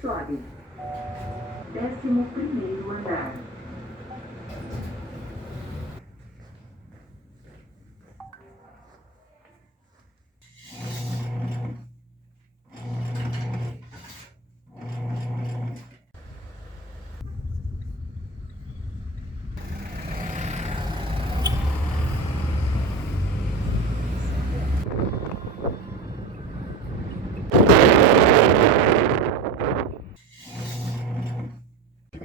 Sobe. 11º andar.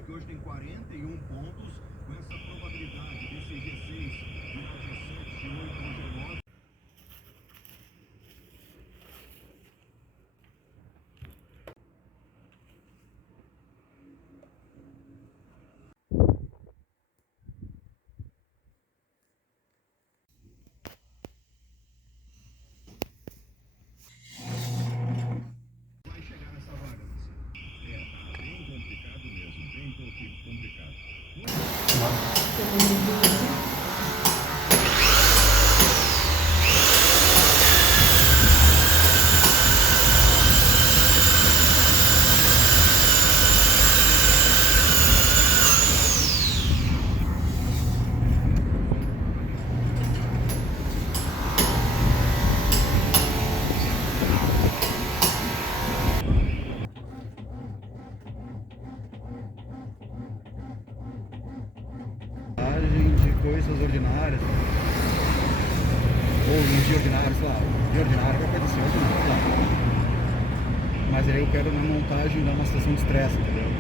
Que hoje tem 41 pontos, com essa probabilidade desse G6 virar G7, G8 ou G9. Vai chegar nessa vaga, você. Tá bem complicado mesmo, bem complicado. De coisas ordinárias ou um dia ordinário, sei lá, dia ordinário, qualquer coisa assim, ordinário, sei lá. Mas aí eu quero na montagem dar uma situação de estresse, entendeu?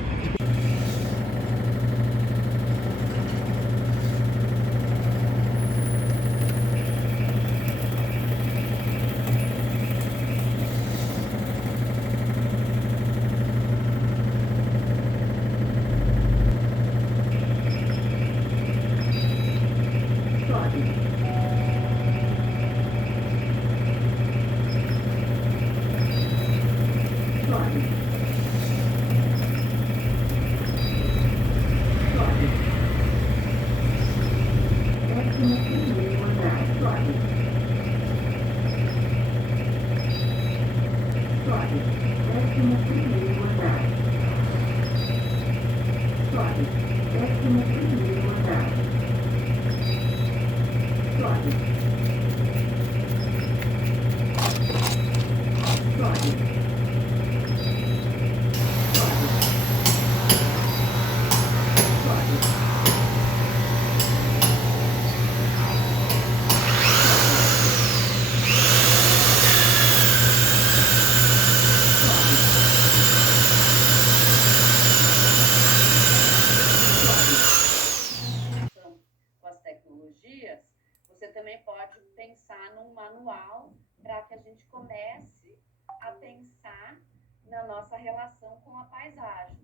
Com as tecnologias, você também pode pensar num manual para que a gente comece a pensar na nossa relação com a paisagem.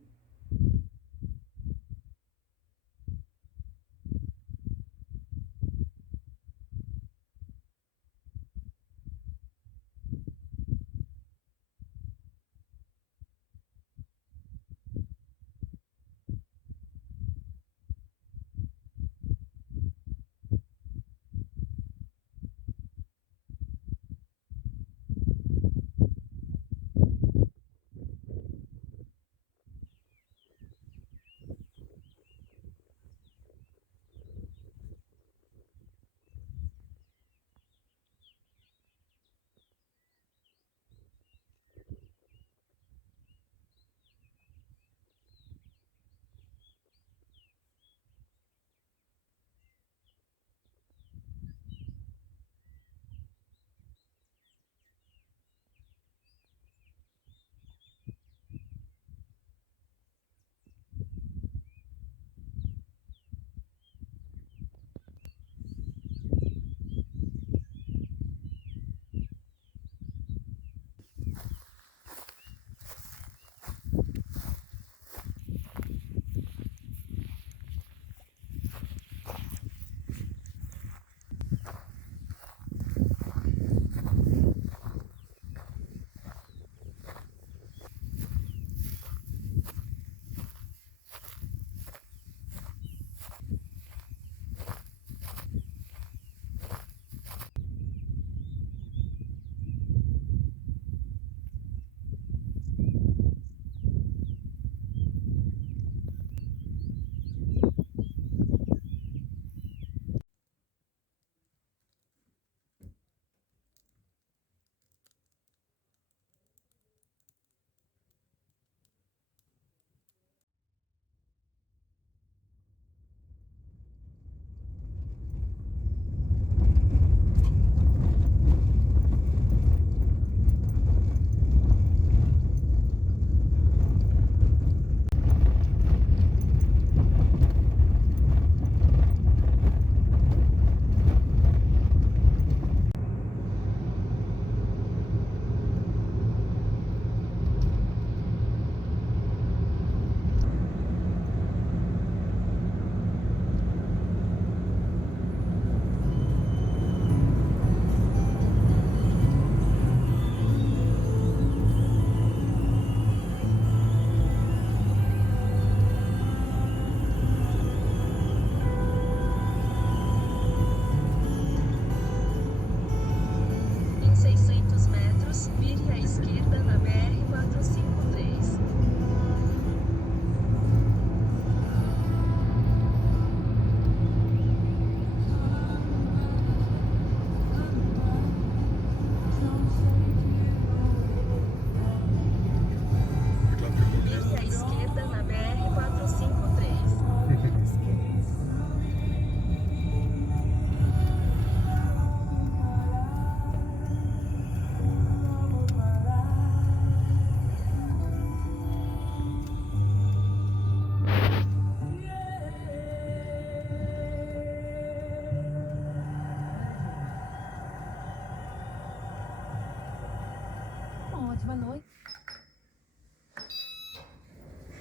tarde, boa noite.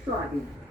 Suave.